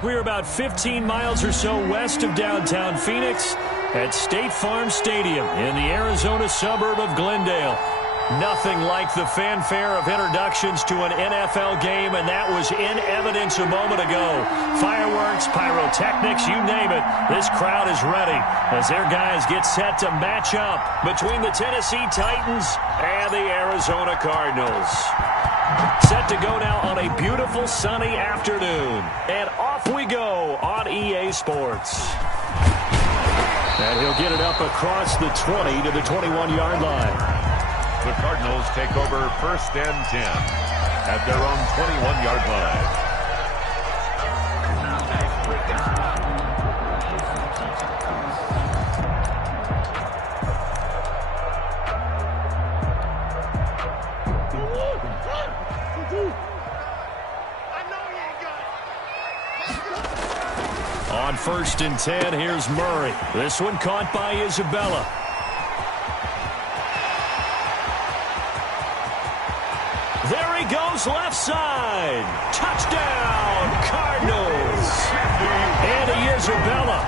We're about 15 miles or so west of downtown Phoenix at State Farm Stadium in the Arizona suburb of Glendale. Nothing like the fanfare of introductions to an NFL game, and that was in evidence a moment ago. Fireworks, pyrotechnics, you name it. This crowd is ready as their guys get set to match up between the Tennessee Titans and the Arizona Cardinals. Set to go now on a beautiful sunny afternoon. And off we go on EA Sports. And he'll get it up across the 20 to the 21-yard line. The Cardinals take over 1st and 10 at their own 21-yard line. On 1st and 10, here's Murray. This one caught by Isabella. There he goes, left side. Touchdown, Cardinals. Andy Isabella,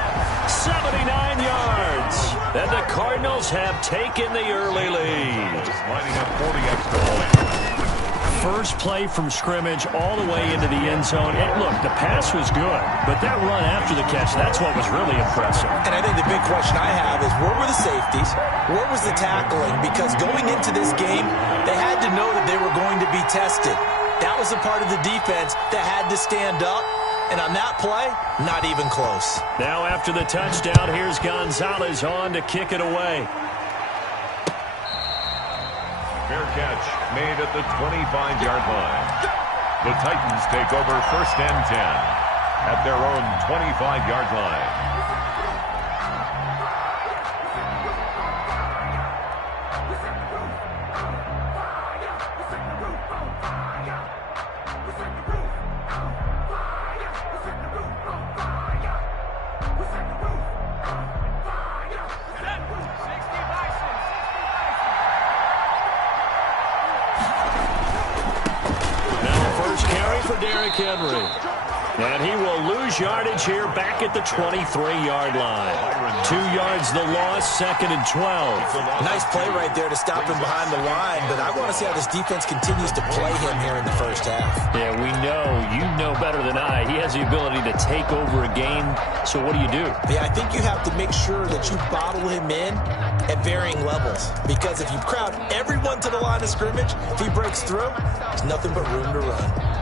79 yards. And the Cardinals have taken the early lead. Just lining up for the extra point. First play from scrimmage all the way into the end zone. And look, the pass was good, but that run after the catch, that's what was really impressive. And I think the big question I have is, where were the safeties? Where was the tackling? Because going into this game, they had to know that they were going to be tested. That was a part of the defense that had to stand up. And on that play, not even close. Now after the touchdown, here's Gonzalez on to kick it away. Fair catch made at the 25-yard line. The Titans take over 1st and 10 at their own 25-yard line. Henry. And he will lose yardage here back at the 23-yard line. 2 yards the loss, 2nd and 12. Nice play right there to stop him behind the line, but I want to see how this defense continues to play him here in the first half. Yeah, we know. You know better than I. He has the ability to take over a game, so what do you do? Yeah, I think you have to make sure that you bottle him in at varying levels, because if you crowd everyone to the line of scrimmage, if he breaks through, there's nothing but room to run.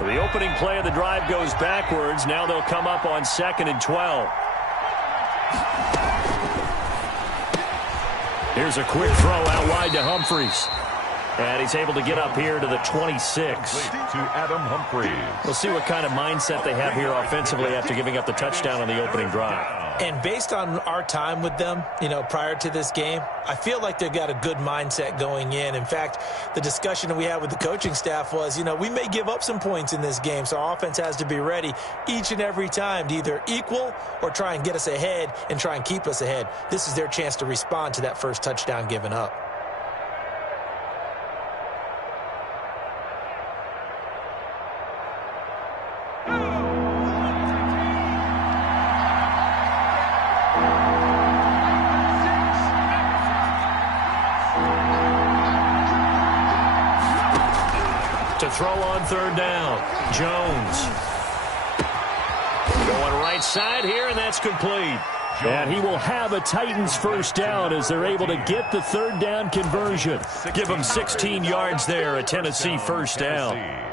The opening play of the drive goes backwards. Now they'll come up on 2nd and 12. Here's a quick throw out wide to Humphries. And he's able to get up here to the 26. To Adam Humphries. We'll see what kind of mindset they have here offensively after giving up the touchdown on the opening drive. And based on our time with them, prior to this game, I feel like they've got a good mindset going in. In fact, the discussion that we had with the coaching staff was, we may give up some points in this game, so our offense has to be ready each and every time to either equal or try and get us ahead and try and keep us ahead. This is their chance to respond to that first touchdown given up. Throw on 3rd down. Jones. Going right side here, and that's complete. And he will have a Titans first down as they're able to get the 3rd down conversion. Give them 16 yards there, a Tennessee first down.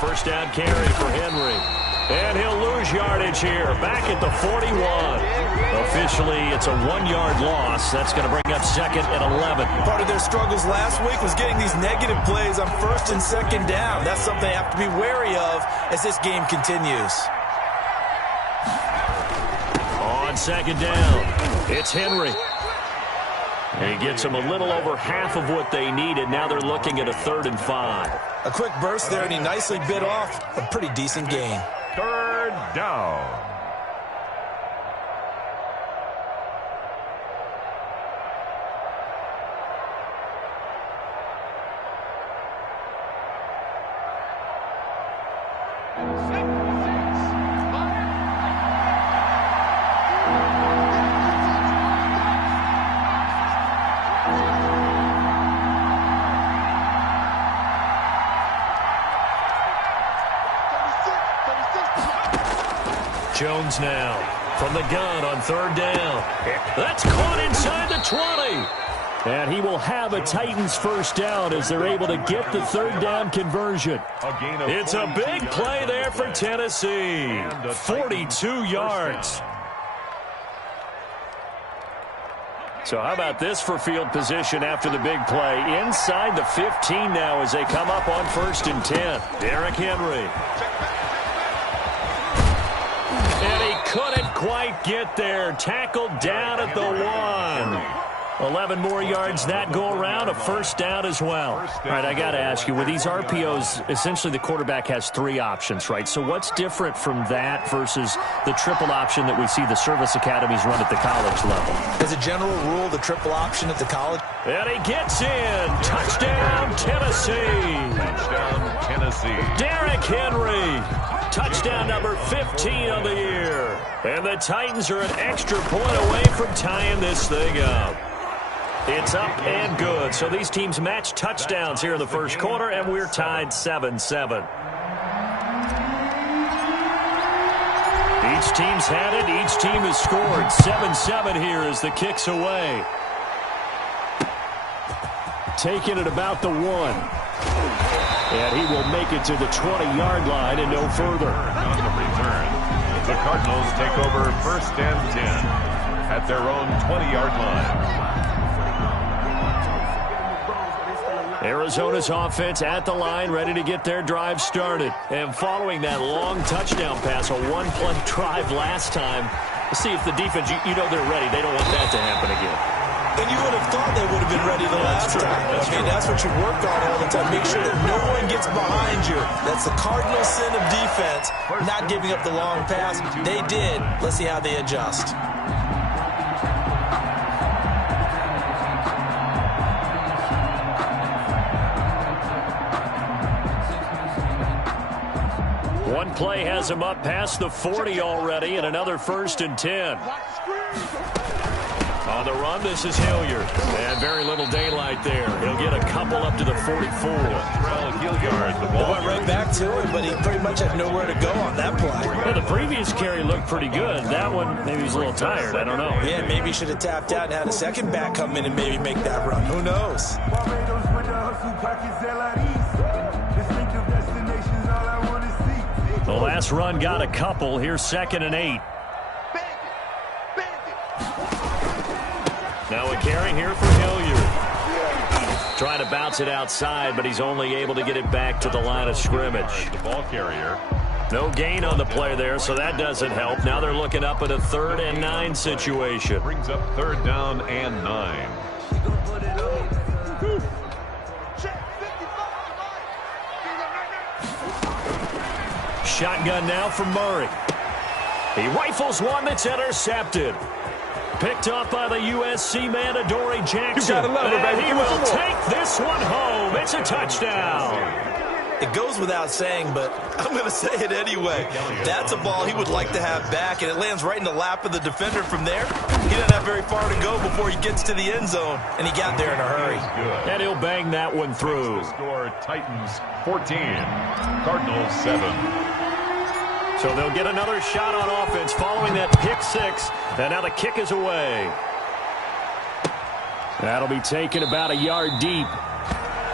First down carry for Henry. And he'll lose exchange yardage here. Back at the 41. Officially, it's a 1-yard loss. That's going to bring up 2nd and 11. Part of their struggles last week was getting these negative plays on 1st and 2nd down. That's something they have to be wary of as this game continues. On 2nd down, it's Henry. And he gets them a little over half of what they needed. Now they're looking at a 3rd and 5. A quick burst there, and he nicely bit off a pretty decent gain. 3rd down. Jones now from the gun on 3rd down. That's caught inside the 20. And he will have a Titans first down as they're able to get the 3rd down conversion. It's a big play there for Tennessee. 42 yards. So how about this for field position after the big play? Inside the 15 now as they come up on 1st and 10. Derrick Henry. And he couldn't quite get there. Tackled down at the 1. 11 more yards that go around. A first down as well. All right, I got to ask you, with these RPOs, essentially the quarterback has 3 options, right? So what's different from that versus the triple option that we see the service academies run at the college level? As a general rule, the triple option at the college. And he gets in. Touchdown, Tennessee. Touchdown, Tennessee. Derrick Henry. Touchdown number 15 on the year. And the Titans are an extra point away from tying this thing up. It's up and good. So these teams match touchdowns here in the first quarter, and we're tied 7-7. Each team's had it. Each team has scored. 7-7 here as the kick's away. Taking it about the 1. And he will make it to the 20-yard line and no further. On the return, the Cardinals take over 1st and 10 at their own 20-yard line. Arizona's offense at the line, ready to get their drive started. And following that long touchdown pass, a 1-play drive last time, let's see if the defense, you know they're ready. They don't want that to happen again. And you would have thought they would have been ready the last time. That's what you work on all the time. Make sure that no one gets behind you. That's the cardinal sin of defense, not giving up the long pass. They did. Let's see how they adjust. One play has him up past the 40 already, and another 1st and 10. On the run, this is Hilliard. And very little daylight there. He'll get a couple up to the 44. Hilliard, the ball went right back to him, but he pretty much had nowhere to go on that play. Well, the previous carry looked pretty good. That one, maybe he's a little tired. I don't know. Yeah, maybe he should have tapped out and had a second back come in and maybe make that run. Who knows? The last run got a couple. Here's 2nd and 8. Now a carry here for Hilliard. Trying to bounce it outside, but he's only able to get it back to the line of scrimmage. The ball carrier. No gain on the play there, so that doesn't help. Now they're looking up at a 3rd and 9 situation. Brings up 3rd down and 9. Shotgun now from Murray. He rifles one that's intercepted. Picked off by the USC man, Adoree Jackson. You gotta love it, baby. He will take this one home. It's a touchdown. It goes without saying, but I'm going to say it anyway. That's a ball he would like to have back, and it lands right in the lap of the defender from there. He doesn't have very far to go before he gets to the end zone, and he got there in a hurry. And he'll bang that one through. Score Titans 14, Cardinals 7. So they'll get another shot on offense following that pick 6. And now the kick is away. That'll be taken about a yard deep.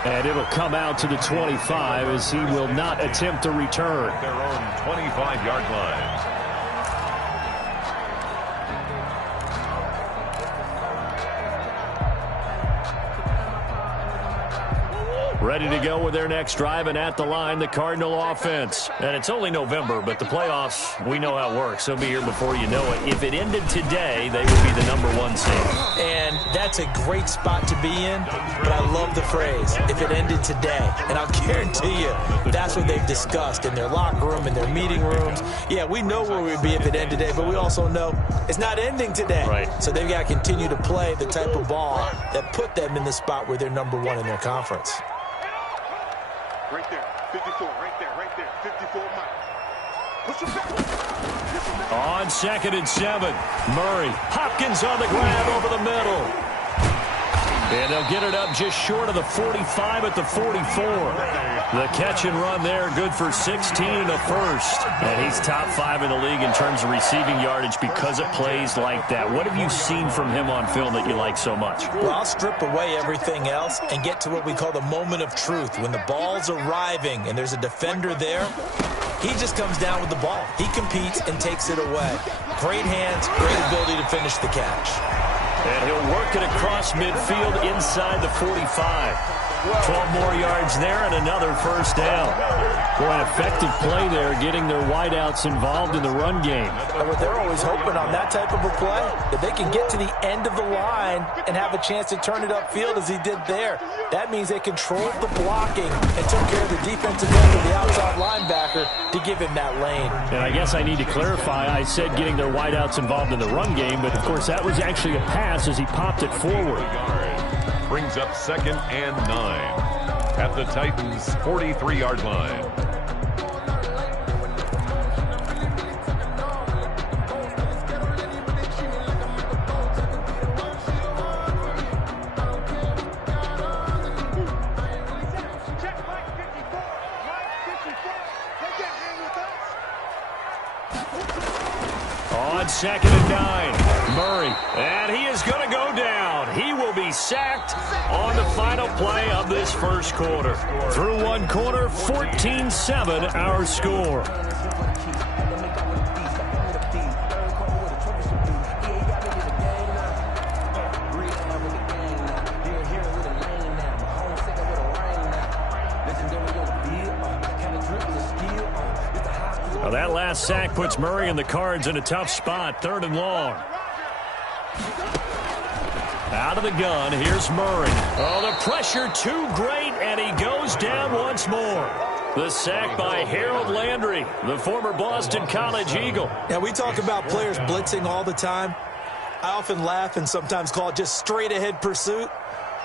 And it'll come out to the 25 as he will not attempt to return. Their own 25-yard line. Ready to go with their next drive, and at the line, the Cardinal offense. And it's only November, but the playoffs, we know how it works. They'll be here before you know it. If it ended today, they would be the #1 seed. And that's a great spot to be in, but I love the phrase, if it ended today. And I'll guarantee you, that's what they've discussed in their locker room, in their meeting rooms. Yeah, we know where we'd be if it ended today, but we also know it's not ending today. Right. So they've got to continue to play the type of ball that put them in the spot where they're #1 in their conference. Right there, 54, right there, 54 Mike. Push him back. On 2nd and 7, Murray. Hopkins on the grab over the middle. And they'll get it up just short of the 45 at the 44. The catch and run there, good for 16 and a first. And he's top 5 in the league in terms of receiving yardage because it plays like that. What have you seen from him on film that you like so much? Well, I'll strip away everything else and get to what we call the moment of truth. When the ball's arriving and there's a defender there, he just comes down with the ball. He competes and takes it away. Great hands, great ability to finish the catch. And he'll work it across midfield inside the 45. 12 more yards there and another first down. Boy, an effective play there, getting their wideouts involved in the run game. And what they're always hoping on that type of a play, that they can get to the end of the line and have a chance to turn it upfield as he did there. That means they controlled the blocking and took care of the defensive end of the outside linebacker to give him that lane. And I guess I need to clarify, I said getting their wideouts involved in the run game, but of course that was actually a pass as he popped it forward. Brings up 2nd and 9 at the Titans' 43-yard line. On 2nd and 9, Murray, and he is going to go down. He will be sacked on the final play of this first quarter. Through one quarter, 14-7 our score. Well, that last sack puts Murray and the Cards in a tough spot, 3rd and long. Out of the gun, here's Murray. Oh, the pressure too great, and he goes down once more. The sack by Harold Landry, the former Boston College Eagle. Now, we talk about players blitzing all the time. I often laugh and sometimes call it just straight-ahead pursuit.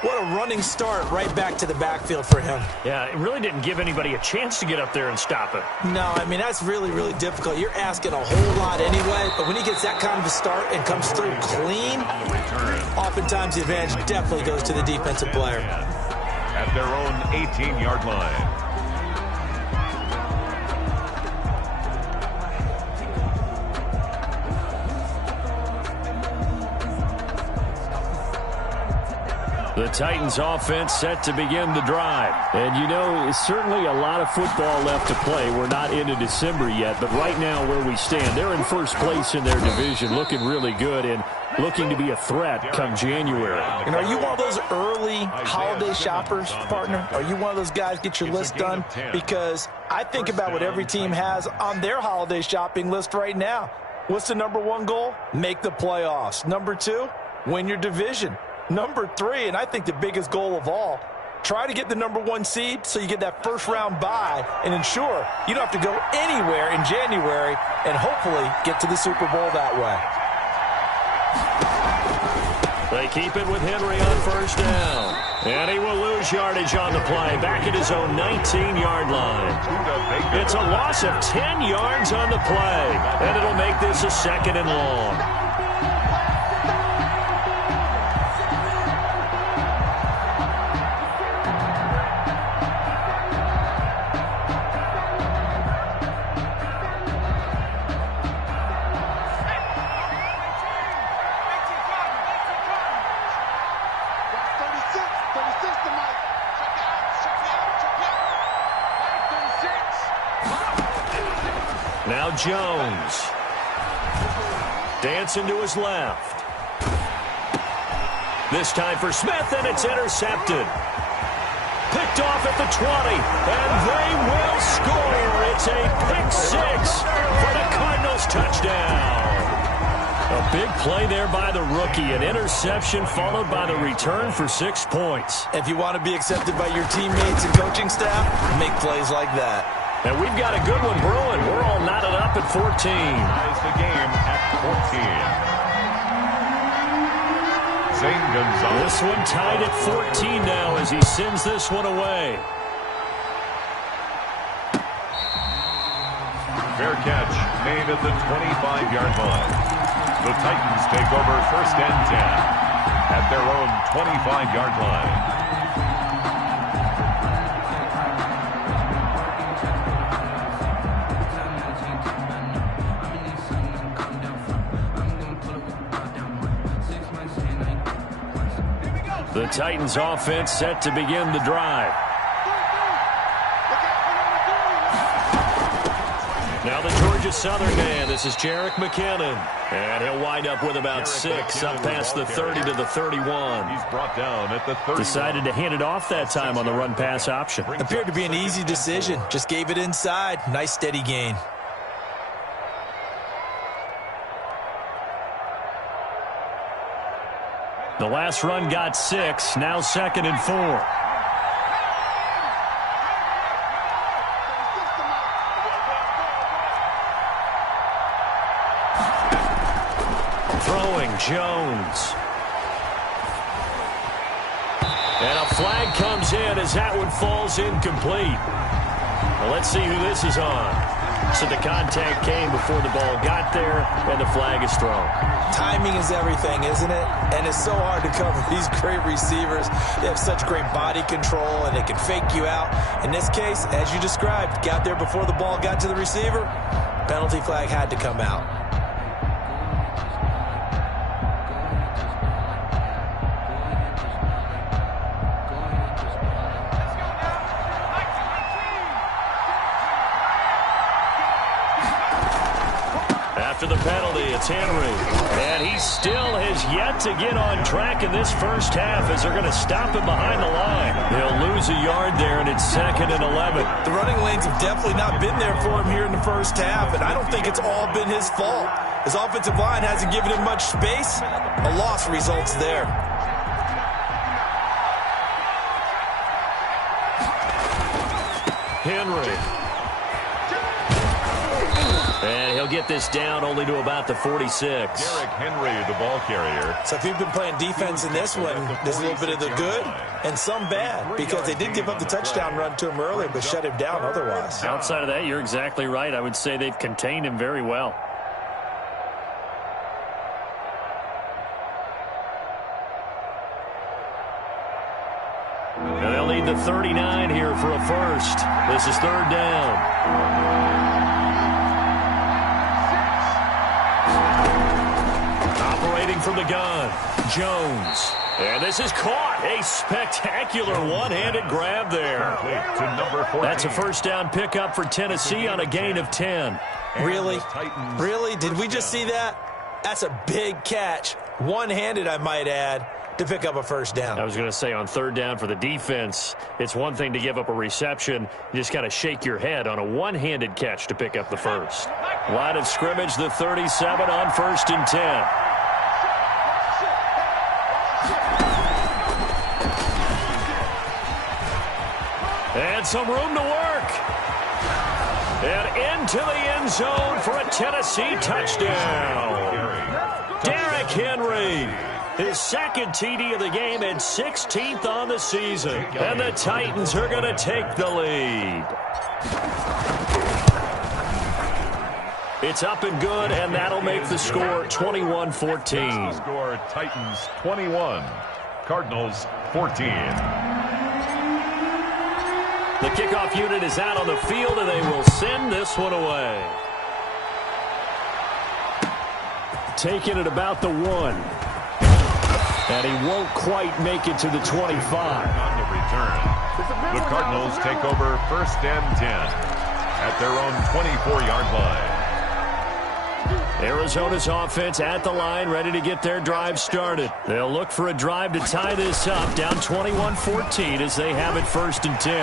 What a running start right back to the backfield for him. Yeah, it really didn't give anybody a chance to get up there and stop it. No, I mean, that's really, really difficult. You're asking a whole lot anyway, but when he gets that kind of a start and comes through clean, oftentimes the advantage definitely goes to the defensive player. At their own 18-yard line. The Titans offense set to begin the drive. And you know, certainly a lot of football left to play. We're not into December yet, but right now where we stand, they're in first place in their division, looking really good and looking to be a threat come January. And are you one of those early holiday shoppers, partner? Are you one of those guys get your list done? Because I think about what every team has on their holiday shopping list right now. What's the #1 goal? Make the playoffs. #2, win your division. #3, and I think the biggest goal of all, try to get the #1 seed so you get that first-round bye and ensure you don't have to go anywhere in January and hopefully get to the Super Bowl that way. They keep it with Henry on first down. And he will lose yardage on the play, back at his own 19-yard line. It's a loss of 10 yards on the play, and it'll make this a 2nd and long. Now Jones. Dancing to his left. This time for Smith, and it's intercepted. Picked picked off at the 20, and they will score. It's a pick six for the Cardinals touchdown. A big play there by the rookie. An interception followed by the return for 6 points. If you want to be accepted by your teammates and coaching staff, make plays like that. And we've got a good one brewing. We're all knotted up at 14. Ties the game at 14. Zane Gonzalez. This one tied at 14 now as he sends this one away. Fair catch made at the 25-yard line. The Titans take over first and 10 at their own 25-yard line. The Titans offense set to begin the drive. Now the Georgia Southern man. This is Jerick McKinnon. And he'll wind up with about 6 up past the 30 to the 31. He's brought down at the 30. Decided to hand it off that time on the run-pass option. Appeared to be an easy decision. Just gave it inside. Nice steady gain. The last run got 6. Now 2nd and 4. Jones. And a flag comes in as that one falls incomplete. Well, let's see who this is on. So the contact came before the ball got there, and the flag is thrown. Timing is everything, isn't it? And it's so hard to cover these great receivers. They have such great body control, and they can fake you out. In this case, as you described, got there before the ball got to the receiver. Penalty flag had to come out. After the penalty, it's Henry. And he still has yet to get on track in this first half as they're going to stop him behind the line. He'll lose a yard there, and it's 2nd and 11. The running lanes have definitely not been there for him here in the first half, and I don't think it's all been his fault. His offensive line hasn't given him much space. A loss results there. Henry. And he'll get this down only to about the 46. Derrick Henry, the ball carrier. So if you've been playing defense in this one, there's a little bit of the good and some bad, because they did give up the touchdown run to him earlier, but shut him down otherwise. Outside of that, you're exactly right. I would say they've contained him very well. And they'll need the 39 here for a first. This is 3rd down. Operating from the gun, Jones. And this is caught. A spectacular one-handed grab there. To number 14. That's a first down pickup for Tennessee on a gain of 10. Really? Really? Did we just see that? That's a big catch. One-handed, I might add, to pick up a first down. I was going to say on 3rd down for the defense, it's one thing to give up a reception. You just got to shake your head on a one-handed catch to pick up the first. Line of scrimmage, the 37 on 1st and 10. And some room to work. And into the end zone for a Tennessee touchdown. Derrick Henry. His 2nd TD of the game and 16th on the season. And the Titans are going to take the lead. It's up and good, and that'll make the score 21-14. Score Titans 21, Cardinals 14. The kickoff unit is out on the field, and they will send this one away. Taking it about the 1. And he won't quite make it to the 25. On the return, the Cardinals take over 1st and 10 at their own 24-yard line. Arizona's offense at the line, ready to get their drive started. They'll look for a drive to tie this up, down 21-14 as they have it 1st and 10.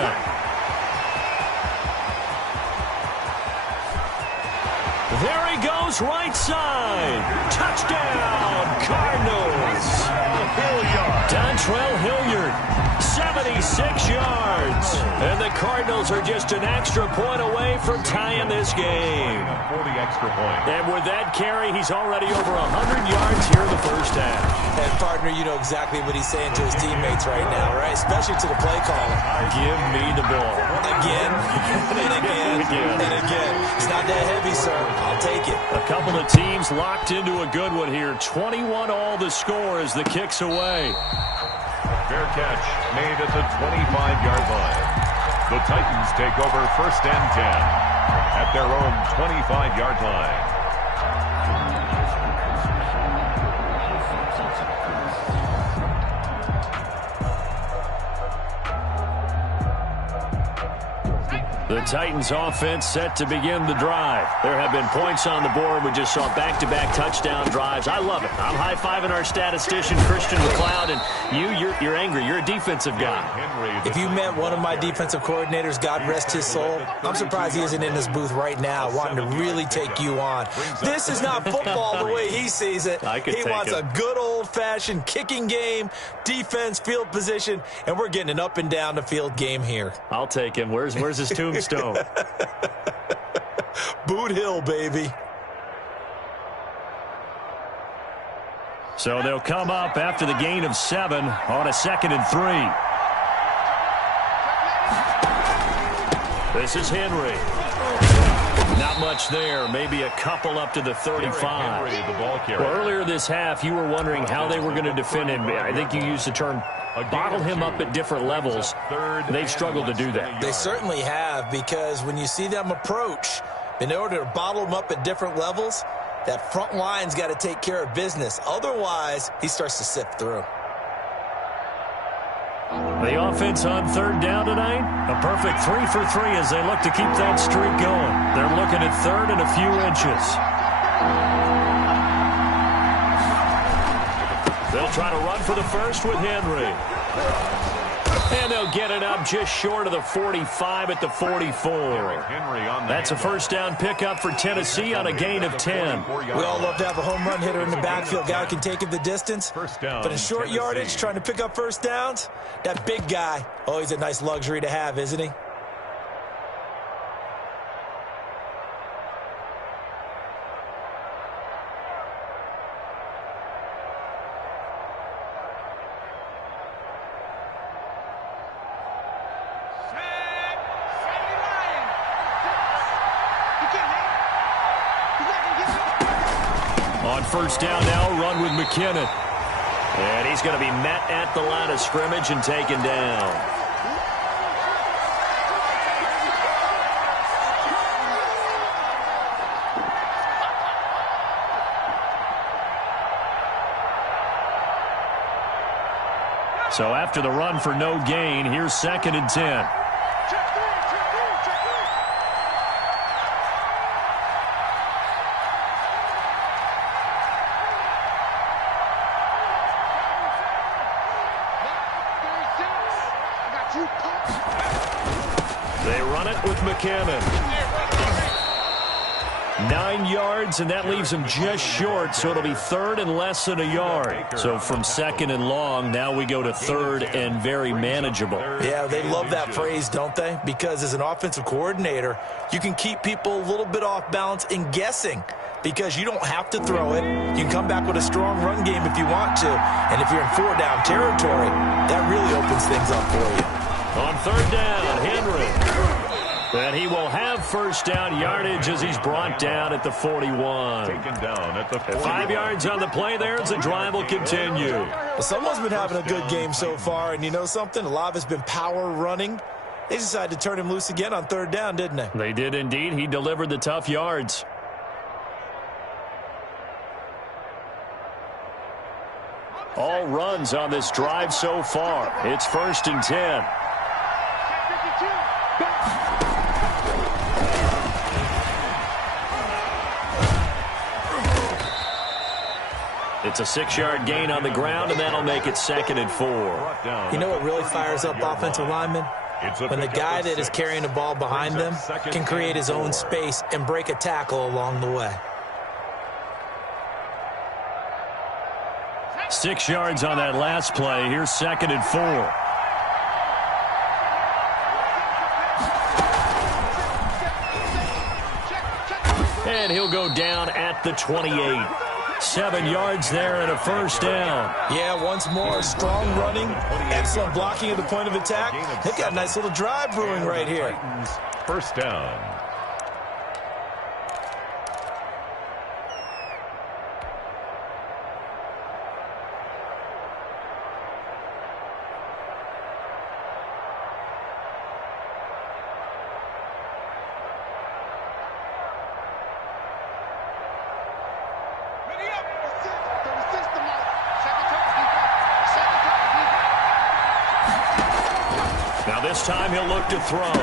There he goes, right side. Touchdown, Cardinals. Dontrell Hilliard, 76 yards. And the Cardinals are just an extra point away from tying this game. For the extra point. And with that carry, he's already over 100 yards here in the first half. And, partner, you know exactly what he's saying to his teammates right now, right? Especially to the play caller. Give me the ball. Again, and again, and again. It's not that heavy, sir. I'll take it. A couple of teams locked into a good one here. 21 all the score as the kick's away. Fair catch made at the 25-yard line. The Titans take over 1st and 10 at their own 25-yard line. The Titans offense set to begin the drive. There have been points on the board. We just saw back-to-back touchdown drives. I love it. I'm high-fiving our statistician, Christian McLeod, and you're angry. You're a defensive guy. If you met one of my defensive coordinators, God rest his soul, I'm surprised he isn't in this booth right now wanting to really take you on. This is not football the way he sees it. He wants a good old-fashioned kicking game, defense, field position, and we're getting an up-and-down-the-field game here. I'll take him. Where's his tombstone? Boot Hill, baby. So they'll come up after the gain of 7 on a 2nd and 3. This is Henry. Not much there. Maybe a couple up to the 35. Well, earlier this half, you were wondering how they were going to defend him. I think you used the term bottle him up at different levels. They've struggled to do that. They certainly have, because when you see them approach, in order to bottle him up at different levels, that front line's got to take care of business. Otherwise, he starts to sift through. The offense on 3rd down tonight, a perfect 3 for 3 as they look to keep that streak going. They're looking at 3rd and a few inches. They'll try to run for the first with Henry. And they'll get it up just short of the 45 at the 44. That's a 1st down pickup for Tennessee on a gain of 10. We all love to have a home run hitter in the backfield. Guy who can take it the distance. But in short yardage, trying to pick up 1st downs, that big guy, oh, he's a nice luxury to have, isn't he? On 1st down now, run with McKinnon. And he's going to be met at the line of scrimmage and taken down. So after the run for no gain, here's 2nd and 10. They run it with McKinnon. 9 yards, and that leaves him just short, so it'll be 3rd and less than a yard. So from 2nd and long, now we go to 3rd and very manageable. Yeah, they love that phrase, don't they? Because as an offensive coordinator, you can keep people a little bit off balance in guessing, because you don't have to throw it. You can come back with a strong run game if you want to. And if you're in 4-down territory, that really opens things up for you. On 3rd down, Henry. And he will have 1st down yardage as he's brought down at the 41. Taken down at the 41. 5 yards on the play there as the drive will continue. Well, someone's been having a good game so far, and you know something? A lot of it's been power running. They decided to turn him loose again on 3rd down, didn't they? They did indeed. He delivered the tough yards. All runs on this drive so far. It's 1st and 10. It's a 6-yard gain on the ground, and that'll make it 2nd and 4. You know what really fires up offensive linemen? When the guy that is carrying the ball behind them can create his own space and break a tackle along the way. 6 yards on that last play. Here's 2nd and 4. And he'll go down at the 28. 7 yards there and a first down. Yeah, once more, strong running, excellent blocking at the point of attack. They've got a nice little drive brewing right here. First down. Now this time he'll look to throw.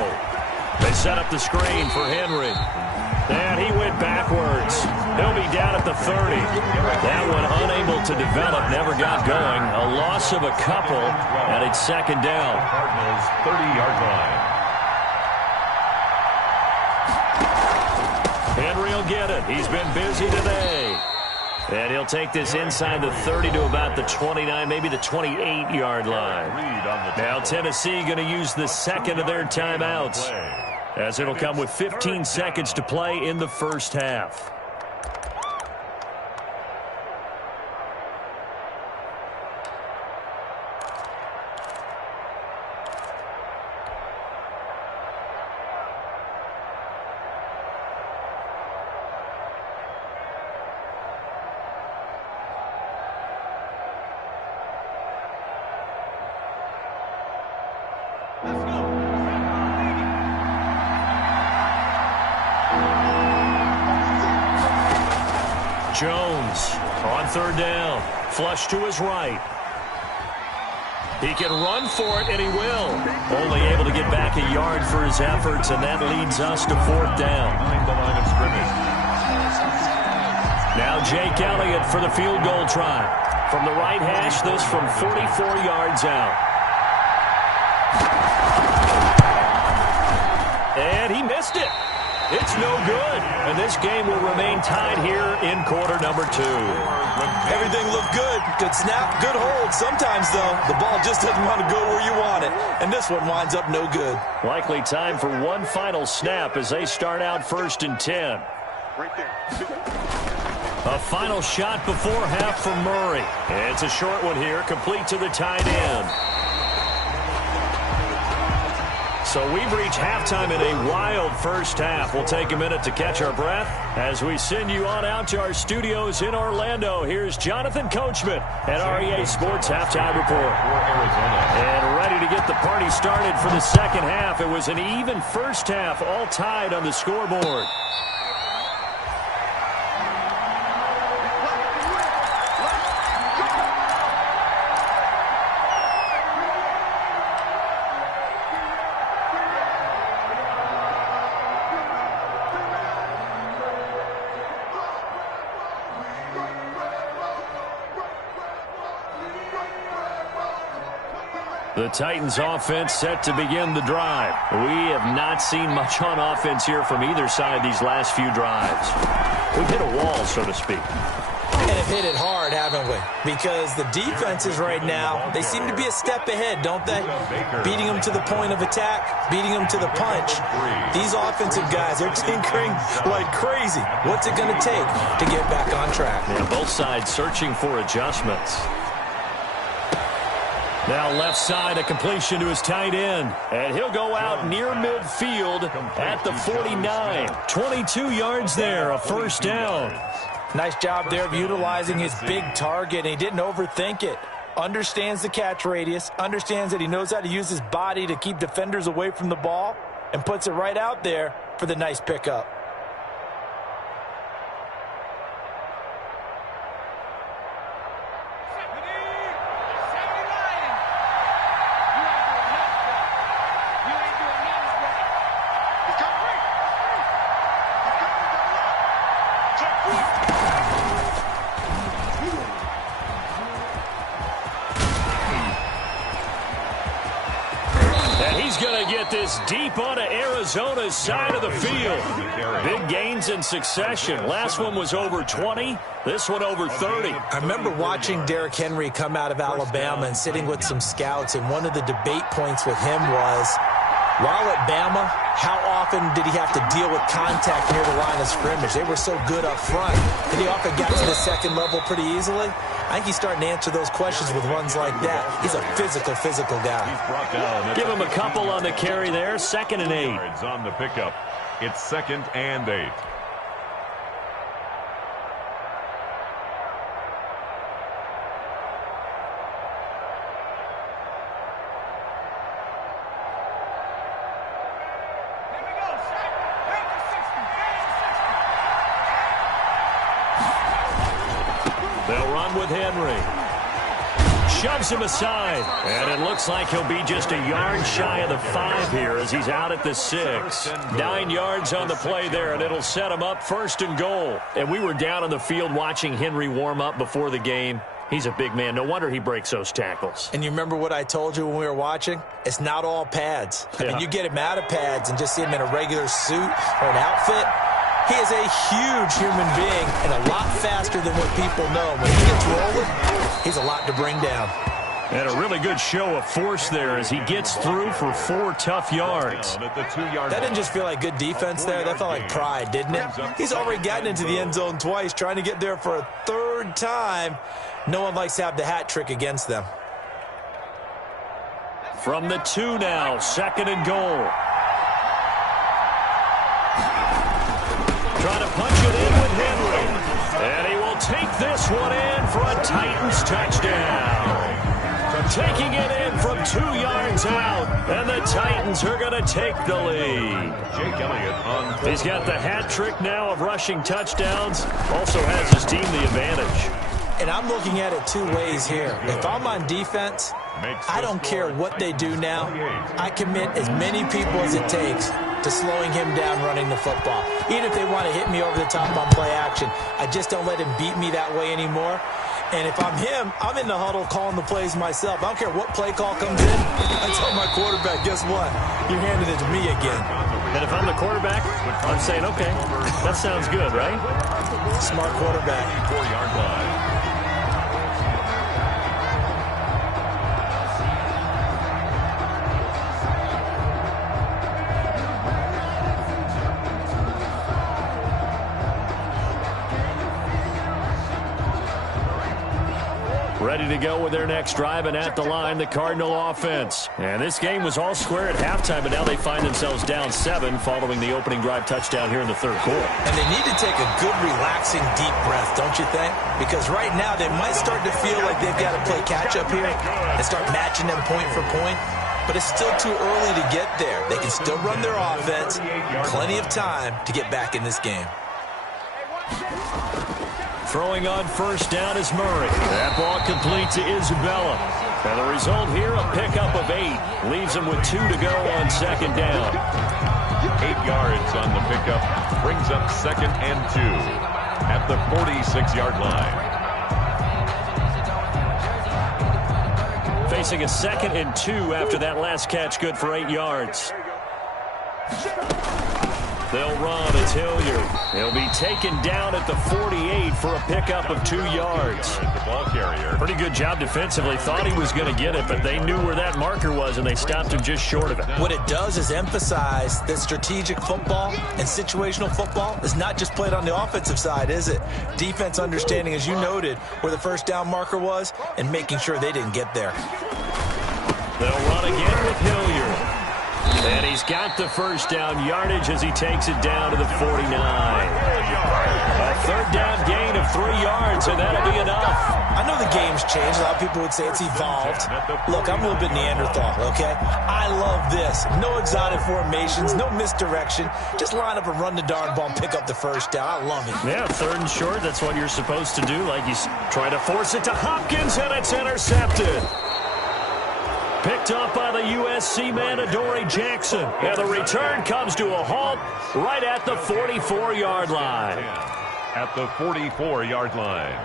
They set up the screen for Henry. And he went backwards. He'll be down at the 30. That one unable to develop, never got going. A loss of a couple, and it's 2nd down. Cardinals 30-yard line. Henry will get it. He's been busy today. And he'll take this inside the 30 to about the 29, maybe the 28-yard line. Now Tennessee going to use the second of their timeouts, as it'll come with 15 seconds to play in the first half. Jones on 3rd down. Flush to his right. He can run for it, and he will. Only able to get back a yard for his efforts, and that leads us to 4th down. Behind the line of scrimmage. Now Jake Elliott for the field goal try. From the right hash, this from 44 yards out. And he missed it. It's no good, and this game will remain tied here in quarter number 2. Everything looked good. Good snap, good hold. Sometimes, though, the ball just doesn't want to go where you want it, and this one winds up no good. Likely time for one final snap as they start out 1st and 10. Right there. A final shot before half from Murray. It's a short one here, complete to the tight end. So we've reached halftime in a wild first half. We'll take a minute to catch our breath as we send you on out to our studios in Orlando. Here's Jonathan Coachman at REA Sports Halftime Report. And ready to get the party started for the second half. It was an even first half, all tied on the scoreboard. The Titans offense set to begin the drive. We have not seen much on offense here from either side these last few drives. We've hit a wall, so to speak. And have hit it hard, haven't we? Because the defenses right now, they seem to be a step ahead, don't they? Beating them to the point of attack, beating them to the punch. These offensive guys, they're tinkering like crazy. What's it going to take to get back on track? Yeah, both sides searching for adjustments. Now left side, a completion to his tight end. And he'll go out near midfield at the 49. 22 yards there, a first down. Nice job there of utilizing his big target. He didn't overthink it. Understands the catch radius. Understands that he knows how to use his body to keep defenders away from the ball. And puts it right out there for the nice pickup. get this deep onto Arizona's side of the field. Big gains in succession. Last one was over 20. This one over 30. I remember watching Derrick Henry come out of Alabama and sitting with some scouts, and one of the debate points with him was, while at Bama, how often did he have to deal with contact near the line of scrimmage? They were so good up front that he often got to the second level pretty easily. I think he's starting to answer those questions with runs like that. He's a physical guy. Give him a couple on the carry there. 2nd and 8. On the pickup. It's 2nd and 8. They'll run with Henry. Shoves him aside. And it looks like he'll be just a yard shy of the 5 here as he's out at the 6. 9 yards on the play there, and it'll set him up 1st and goal. And we were down on the field watching Henry warm up before the game. He's a big man. No wonder he breaks those tackles. And you remember what I told you when we were watching? It's not all pads. I mean, you get him out of pads and just see him in a regular suit or an outfit. He is a huge human being and a lot faster than what people know. When he gets rolling, he's a lot to bring down. And a really good show of force there as he gets through for 4 tough yards. That didn't just feel like good defense there. That felt like pride, didn't it? He's already gotten into the end zone twice, trying to get there for a 3rd time. No one likes to have the hat trick against them. From the 2 now, 2nd and goal. Trying to punch it in with Henry. And he will take this one in for a Titans touchdown. Taking it in from 2 yards out. And the Titans are going to take the lead. Jake Elliott on. He's got the hat trick now of rushing touchdowns. Also has his team the advantage. And I'm looking at it 2 ways here. If I'm on defense, I don't care what they do now. I commit as many people as it takes to slowing him down running the football. Even if they want to hit me over the top on play action, I just don't let him beat me that way anymore. And if I'm him, I'm in the huddle calling the plays myself. I don't care what play call comes in. I tell my quarterback, guess what? You're handing it to me again. And if I'm the quarterback, I'm saying, okay, that sounds good, right? Smart quarterback. 4-yard line. Ready to go with their next drive, and at the line, the Cardinal offense. And this game was all square at halftime, but now they find themselves down 7 following the opening drive touchdown here in the 3rd quarter. And they need to take a good, relaxing, deep breath, don't you think? Because right now they might start to feel like they've got to play catch-up here and start matching them point for point. But it's still too early to get there. They can still run their offense. Plenty of time to get back in this game. Throwing on 1st down is Murray. That ball complete to Isabella. And the result here, a pickup of 8. Leaves him with 2 to go on 2nd down. 8 yards on the pickup. Brings up 2nd and 2 at the 46-yard line. Facing a 2nd and 2 after that last catch, good for 8 yards. They'll run. It's Hilliard. He'll be taken down at the 48 for a pickup of 2 yards. The ball carrier. Pretty good job defensively. Thought he was going to get it, but they knew where that marker was, and they stopped him just short of it. What it does is emphasize that strategic football and situational football is not just played on the offensive side, is it? Defense understanding, as you noted, where the 1st down marker was and making sure they didn't get there. They'll run again with Hilliard. And he's got the 1st down yardage as he takes it down to the 49. A 3rd down gain of 3 yards, and that'll be enough. I know the game's changed. A lot of people would say it's evolved. Look, I'm a little bit Neanderthal, okay? I love this. No exotic formations, no misdirection. Just line up and run the darn ball and pick up the 1st down. I love it. Yeah, 3rd and short, that's what you're supposed to do. Like you try to force it to Hopkins, and it's intercepted. Picked up by the USC man, Adoree Jackson. And the return comes to a halt right at the 44-yard line. At the 44-yard line.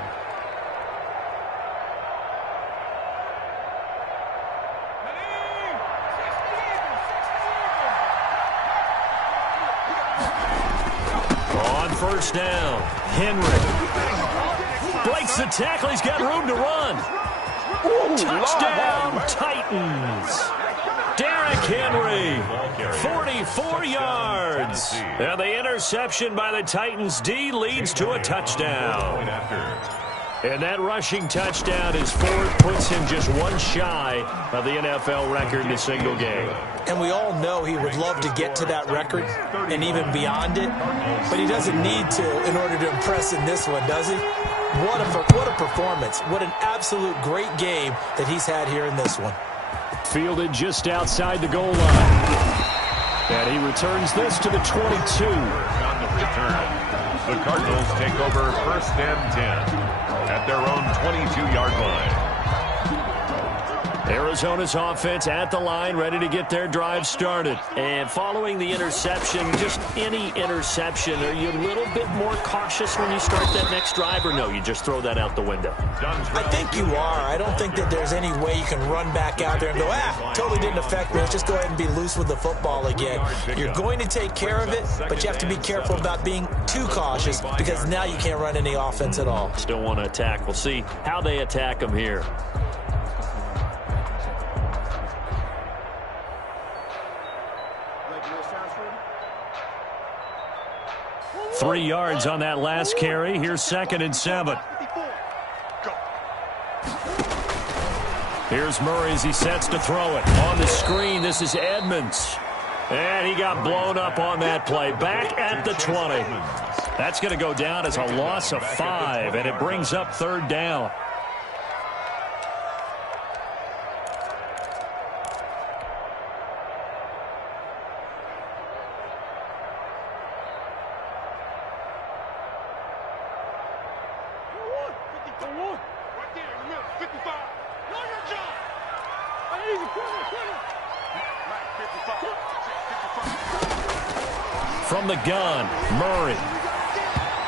first down. Henry breaks the tackle. He's got room to run. Touchdown, Titans. Derrick Henry, 44 yards. And the interception by the Titans D leads to a touchdown. And that rushing touchdown, his fourth, puts him just one shy of the NFL record in a single game. And we all know he would love to get to that record and even beyond it, but he doesn't need to in order to impress in this one, does he? What a performance. What an absolute great game that he's had here in this one. Fielded just outside the goal line. And he returns this to the 22. On the return, the Cardinals take over first and 10 at their own 22-yard line. Arizona's offense at the line, ready to get their drive started. And following the interception, just any interception, are you a little bit more cautious when you start that next drive, or no, you just throw that out the window? I think you are. I don't think that there's any way you can run back out there and go, totally didn't affect me. Let's just go ahead and be loose with the football again. You're going to take care of it, but you have to be careful about being too cautious because now you can't run any offense at all. Still want to attack. We'll see how they attack them here. 3 yards on that last carry. Here's 2nd and 7. Here's Murray as he sets to throw it. On the screen, this is Edmonds. And he got blown up on that play. Back at the 20. That's going to go down as a loss of 5, and it brings up 3rd down. From the gun, Murray.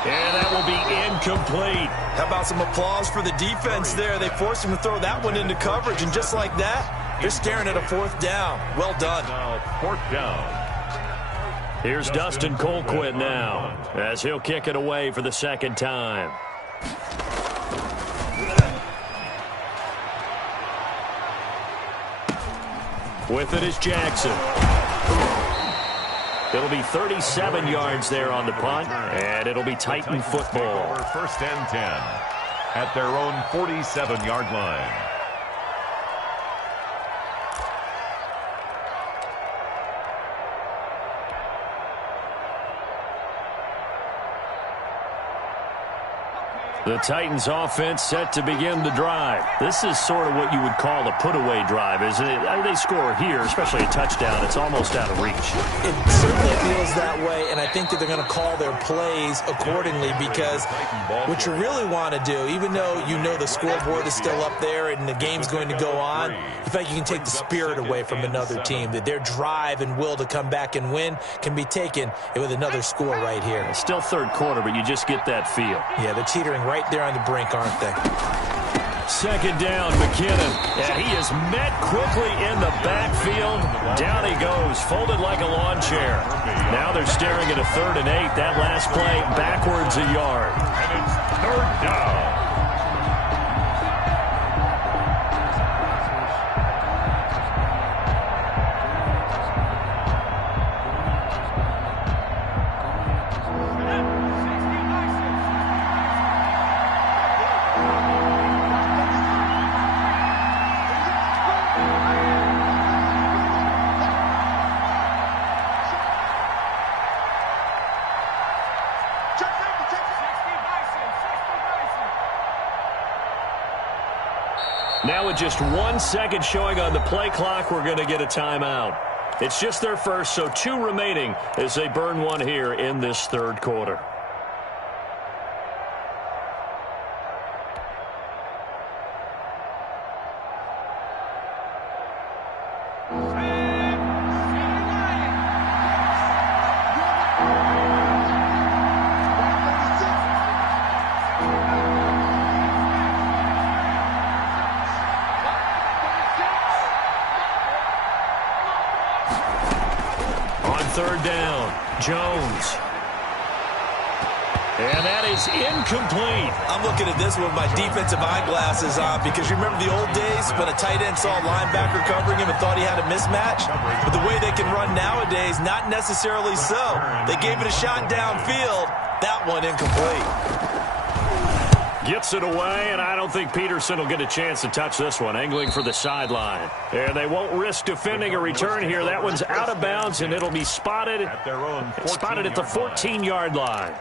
And that will be incomplete. How about some applause for the defense there? They forced him to throw that one into coverage, and just like that, they're staring at a 4th down. Well done. Now 4th down. Here's Dustin Colquitt now, as he'll kick it away for the 2nd time. With it is Jackson. It'll be 37 yards there on the punt, and it'll be Titan football. First and 10 at their own 47-yard line. The Titans offense set to begin the drive. This is sort of what you would call a put-away drive, isn't it? They score here, especially a touchdown. It's almost out of reach. It certainly feels that way, and I think that they're going to call their plays accordingly because what you really want to do, even though you know the scoreboard is still up there and the game's going to go on, in fact, you can take the spirit away from another team, that their drive and will to come back and win can be taken with another score right here. It's still 3rd quarter, but you just get that feel. Yeah, they're teetering right there on the brink, aren't they? 2nd down, McKinnon. And he is met quickly in the backfield. Down he goes, folded like a lawn chair. Now they're staring at a 3rd and 8. That last play, backwards a yard. And it's 3rd down. Now with just 1 second showing on the play clock, we're going to get a timeout. It's just their first, so 2 remaining as they burn one here in this 3rd quarter. On 3rd down, Jones. And that is incomplete. I'm looking at this with my defensive eyeglasses on because you remember the old days when a tight end saw a linebacker covering him and thought he had a mismatch? But the way they can run nowadays, not necessarily so. They gave it a shot downfield. That one incomplete. Gets it away, and I don't think Peterson will get a chance to touch this one. Angling for the sideline. And they won't risk defending a return here. That one's out of bounds, and it'll be spotted at their own spotted at the 14-yard line.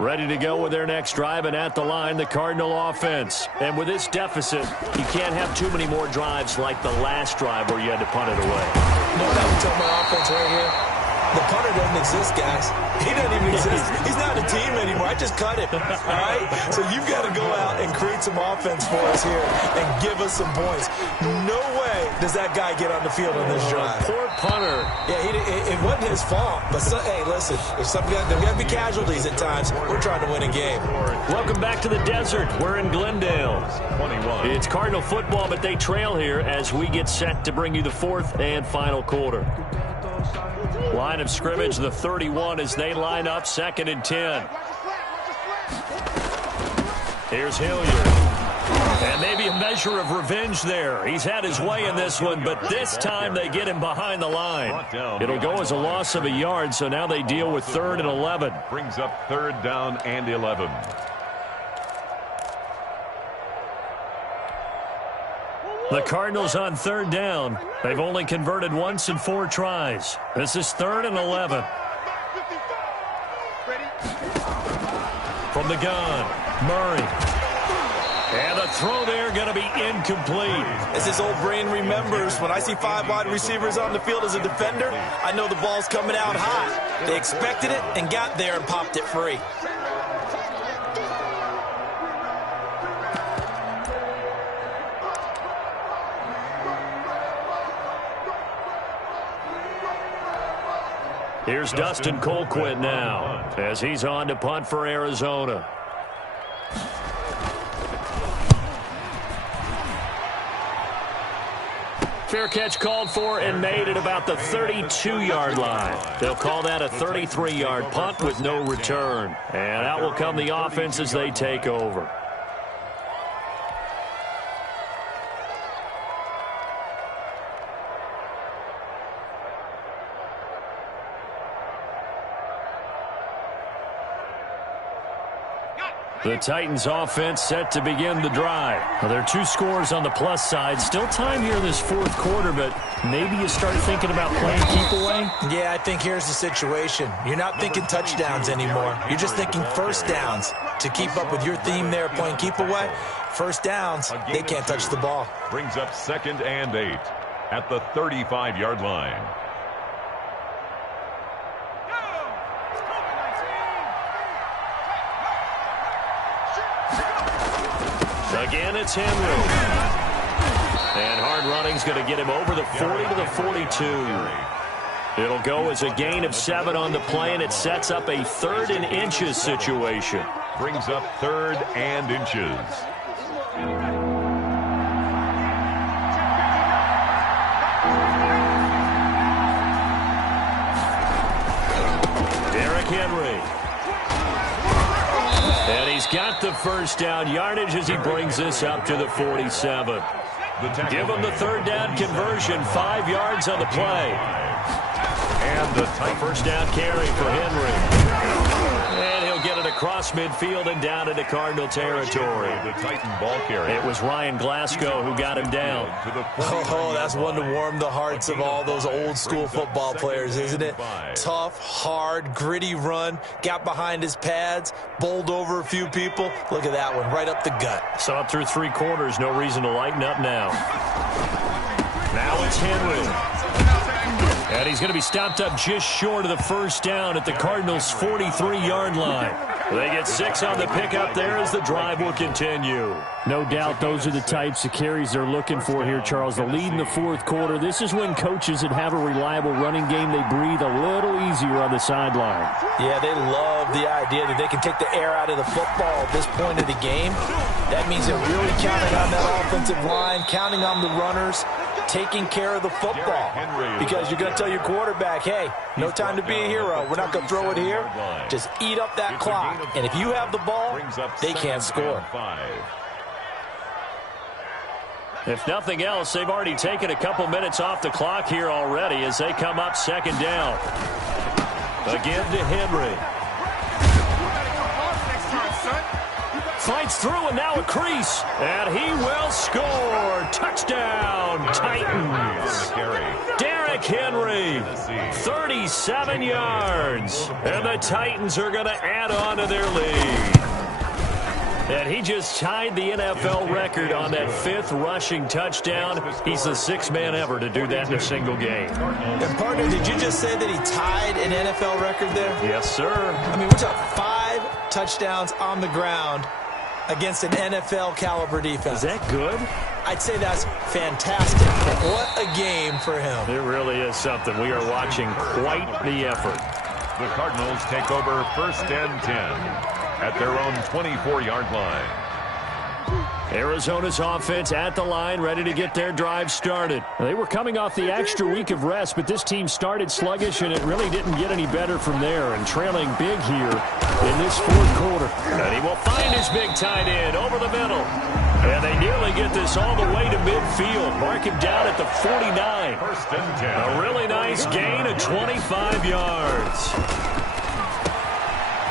Ready to go with their next drive, and at the line, the Cardinal offense. And with this deficit, you can't have too many more drives like the last drive where you had to punt it away. No, I can tell my offense right here. The punter doesn't exist, guys. He doesn't even exist. He's not a team anymore. I just cut him, all right? So you've got to go out and create some offense for us here and give us some points. No way does that guy get on the field on this drive. Poor punter. Yeah, it wasn't his fault. But, hey, listen, there's got to be casualties at times. We're trying to win a game. Welcome back to the desert. We're in Glendale. 21. It's Cardinal football, but they trail here as we get set to bring you the fourth and final quarter. Line of scrimmage, the 31 as they line up, 2nd and 10. Here's Hilliard. And maybe a measure of revenge there. He's had his way in this one, but this time they get him behind the line. It'll go as a loss of a yard, so now they deal with 3rd and 11. Brings up 3rd down and 11. The Cardinals on 3rd down. They've only converted once in 4 tries. This is 3rd and 11. From the gun, Murray. And the throw there going to be incomplete. As his old brain remembers, when I see 5 wide receivers on the field as a defender, I know the ball's coming out hot. They expected it and got there and popped it free. Here's Dustin Colquitt now as he's on to punt for Arizona. Fair catch called for and made at about the 32-yard line. They'll call that a 33-yard punt with no return. And out will come the offense as they take over. The Titans offense set to begin the drive. Well, there are 2 scores on the plus side. Still time here in this 4th quarter, but maybe you start thinking about playing keep away? Yeah, I think here's the situation. You're not thinking touchdowns anymore. You're just thinking first downs. To keep up with your theme there, playing keep away, first downs, they can't touch the ball. Brings up 2nd and 8 at the 35-yard line. Again, it's Henry. And hard running's going to get him over the 40 to the 42. It'll go as a gain of 7 on the play, and it sets up a 3rd and inches situation. Brings up 3rd and inches. Derrick Henry. And he's got the first down yardage as he brings this up to the 47. Give him the 3rd down conversion, 5 yards on the play. And the first down carry for Henry. And he'll get it across midfield and down into Cardinal territory. The Titan ball carrier. It was Ryan Glasgow who got him down. Oh, that's one to warm the hearts of all those old school football players, isn't it? Tough, hard, gritty run. Got behind his pads, bowled over a few people. Look at that one, right up the gut. Saw it through 3 quarters. No reason to lighten up now. Now it's Henry. And he's going to be stopped up just short of the first down at the Cardinals' 43-yard line. They get 6 on the pickup there as the drive will continue. No doubt those are the types of carries they're looking for here, Charles. The lead in the 4th quarter. This is when coaches that have a reliable running game, they breathe a little easier on the sideline. Yeah, they love the idea that they can take the air out of the football at this point of the game. That means they're really counting on that offensive line, counting on the runners taking care of the football. Because you're going to tell your quarterback, hey, no time to be a hero. We're not going to throw it here. Just eat up that clock. And if you have the ball, they can't score. If nothing else, they've already taken a couple minutes off the clock here already as they come up second down. Again to Henry. Fights through and now a crease. And he will score. Touchdown, Titans. Derrick Henry, 37 yards. And the Titans are going to add on to their lead. And he just tied the NFL record on that 5th rushing touchdown. He's the 6th man ever to do that in a single game. And, partner, did you just say that he tied an NFL record there? Yes, sir. I mean, we're talking 5 touchdowns on the ground against an NFL-caliber defense. Is that good? I'd say that's fantastic. What a game for him. It really is something. We are watching quite the effort. The Cardinals take over 1st and 10. At their own 24-yard line. Arizona's offense at the line, ready to get their drive started. They were coming off the extra week of rest, but this team started sluggish, and it really didn't get any better from there, and trailing big here in this 4th quarter. And he will find his big tight end over the middle. And they nearly get this all the way to midfield. Mark him down at the 49. 1st and 10. A really nice gain of 25 yards.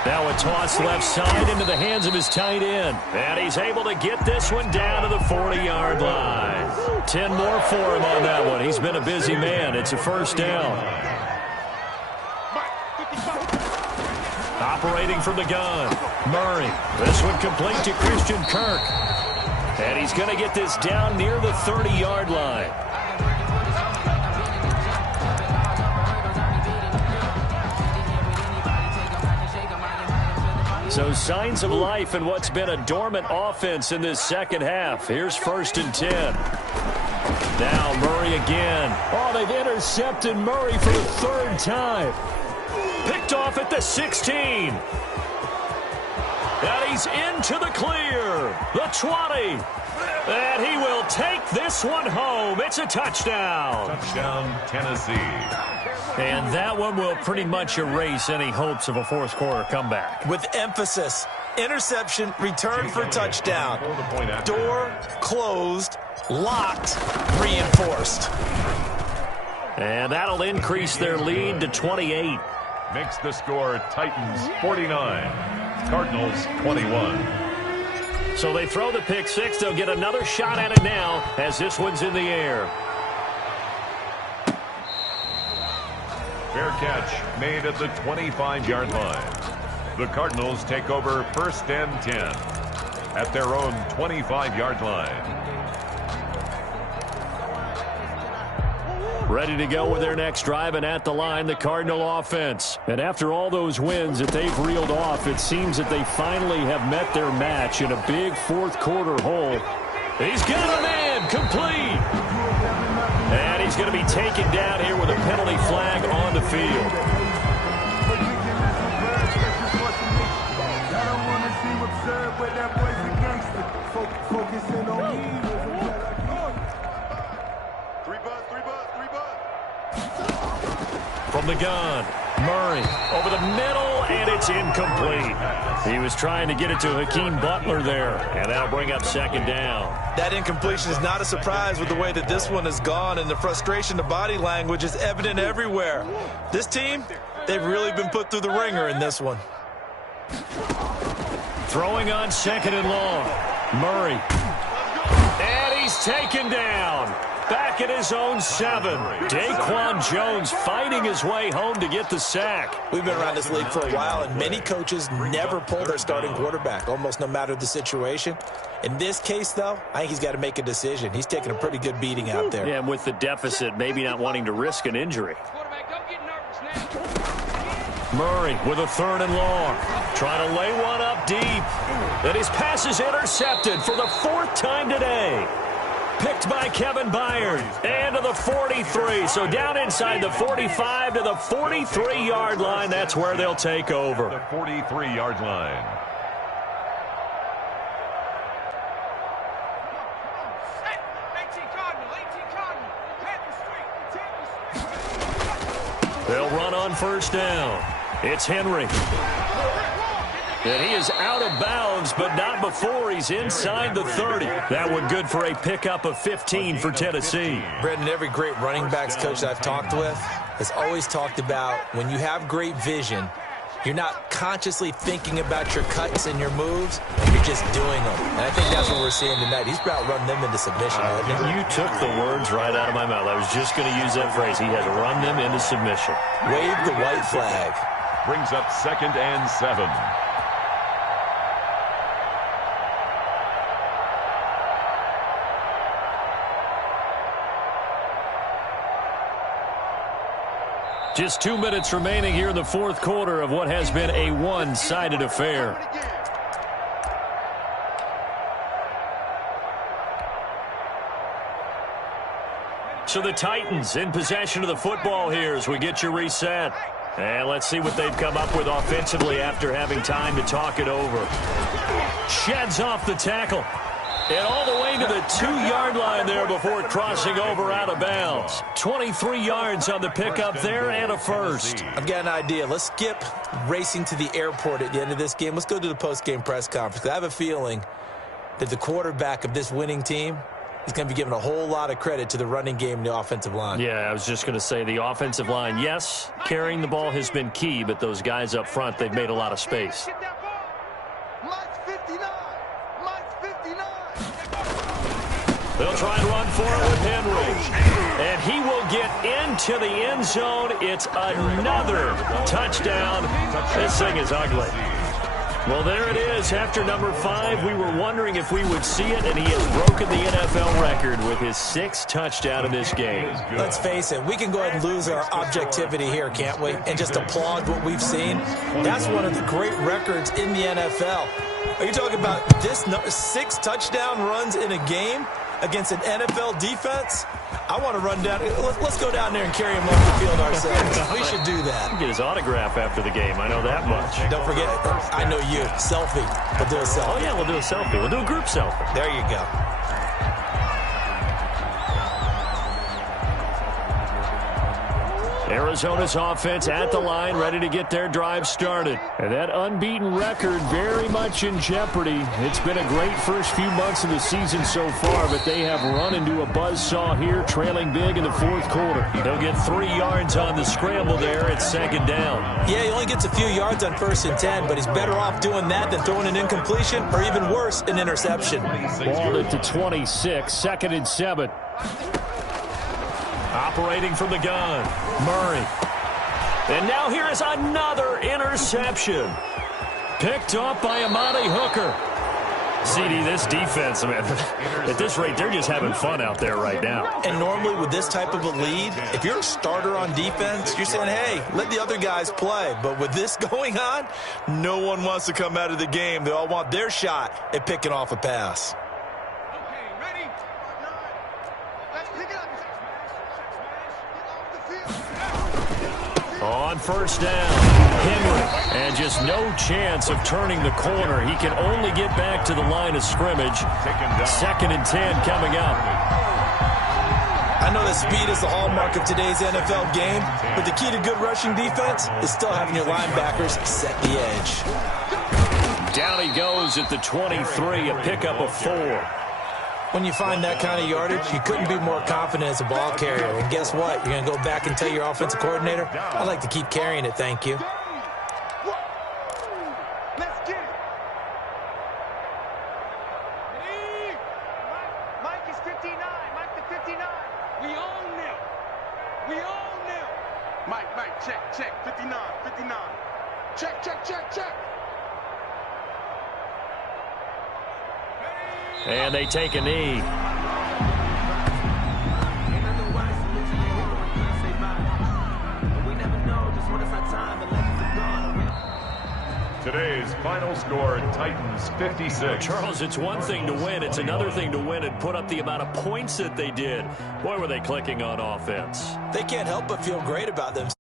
Now a toss left side into the hands of his tight end. And he's able to get this one down to the 40-yard line. 10 more for him on that one. He's been a busy man. It's a 1st down. Operating from the gun, Murray. This one complete to Christian Kirk. And he's going to get this down near the 30-yard line. So signs of life in what's been a dormant offense in this second half. Here's 1st and 10. Now Murray again. Oh, they've intercepted Murray for the 3rd time. Picked off at the 16. And he's into the clear. The 20. And he will take this one home. It's a touchdown. Touchdown, Tennessee. And that one will pretty much erase any hopes of a 4th quarter comeback. With emphasis, interception, return for touchdown. Door closed, locked, reinforced. And that'll increase their lead to 28. Makes the score Titans 49, Cardinals 21. So they throw the pick 6. They'll get another shot at it now as this one's in the air. Fair catch made at the 25-yard line. The Cardinals take over 1st and 10 at their own 25-yard line. Ready to go with their next drive, and at the line, the Cardinal offense. And after all those wins that they've reeled off, it seems that they finally have met their match in a big 4th quarter hole. He's got a man complete. And he's going to be taken down here with a penalty flag on the field. From the gun, Murray over the middle, and it's incomplete. He was trying to get it to Hakeem Butler there, and that'll bring up 2nd down. That incompletion is not a surprise with the way that this one has gone, and the frustration, the body language is evident everywhere. This team, they've really been put through the ringer in this one. Throwing on 2nd and long, Murray. And he's taken down. Back at his own 7. Daquan Jones fighting his way home to get the sack. We've been around this league for a while, and many coaches never pull their starting quarterback, almost no matter the situation. In this case, though, I think he's got to make a decision. He's taking a pretty good beating out there. Yeah, and with the deficit, maybe not wanting to risk an injury. Murray with a 3rd and long. Trying to lay one up deep. And his pass is intercepted for the 4th time today. Picked by Kevin Byard. And to the 43. So down inside the 45 to the 43-yard line. That's where they'll take over. The 43-yard line. on first down. It's Henry. And he is out of bounds, but not before he's inside the 30. That one good for a pickup of 15 for Tennessee. Brendan, every great running backs coach I've talked with has always talked about when you have great vision, you're not consciously thinking about your cuts and your moves, you're just doing them. And I think that's what we're seeing tonight. He's about run them into submission. You took the words right out of my mouth. I was just going to use that phrase. He has run them into submission. Wave the white flag. Brings up 2nd and 7. Just 2 minutes remaining here in the fourth quarter of what has been a one-sided affair. So the Titans in possession of the football here as we get you reset. And let's see what they've come up with offensively after having time to talk it over. Sheds off the tackle. And all the way to the 2-yard line there before crossing over out of bounds. 23 yards on the pickup there and a first. I've got an idea. Let's skip racing to the airport at the end of this game. Let's go to the post-game press conference. I have a feeling that the quarterback of this winning team is going to be giving a whole lot of credit to the running game and the offensive line. Yeah, I was just going to say the offensive line, yes, carrying the ball has been key, but those guys up front, they've made a lot of space. They'll try and run for it with Henry. And he will get into the end zone. It's another touchdown. This thing is ugly. Well, there it is. After number 5, we were wondering if we would see it, and he has broken the NFL record with his 6th touchdown in this game. Let's face it, we can go ahead and lose our objectivity here, can't we? And just applaud what we've seen. That's one of the great records in the NFL. Are you talking about this 6 touchdown runs in a game against an NFL defense? I want to run down. Let's go down there and carry him off the field ourselves. We should do that. Get his autograph after the game. I know that much. Don't forget, I know you. Selfie. We'll do a selfie. Oh, yeah, we'll do a selfie. We'll do a group selfie. There you go. Arizona's offense at the line, ready to get their drive started. And that unbeaten record very much in jeopardy. It's been a great first few months of the season so far, but they have run into a buzzsaw here, trailing big in the fourth quarter. They'll get 3 yards on the scramble there at 2nd down. Yeah, he only gets a few yards on 1st and 10, but he's better off doing that than throwing an incompletion or even worse, an interception. Balled it to 26, 2nd and 7. Operating from the gun, Murray. And now here is another interception. Picked off by Amani Hooker. CD, this defense, man, at this rate, they're just having fun out there right now. And normally with this type of a lead, if you're a starter on defense, you're saying, hey, let the other guys play. But with this going on, no one wants to come out of the game. They all want their shot at picking off a pass. On first down, Henry, and just no chance of turning the corner. He can only get back to the line of scrimmage. 2nd and 10 coming up. I know that speed is the hallmark of today's NFL game, but the key to good rushing defense is still having your linebackers set the edge. Down he goes at the 23, a pickup of 4. When you find that kind of yardage, you couldn't be more confident as a ball carrier. And guess what? You're going to go back and tell your offensive coordinator, I'd like to keep carrying it, thank you. Let's get it. Mike is 59. Mike the 59. We own them. We own them. Mike, check. 59. Check. And they take a knee. Today's final score, Titans 56. Charles, it's one thing to win. It's another thing to win and put up the amount of points that they did. Boy, were they clicking on offense. They can't help but feel great about themselves.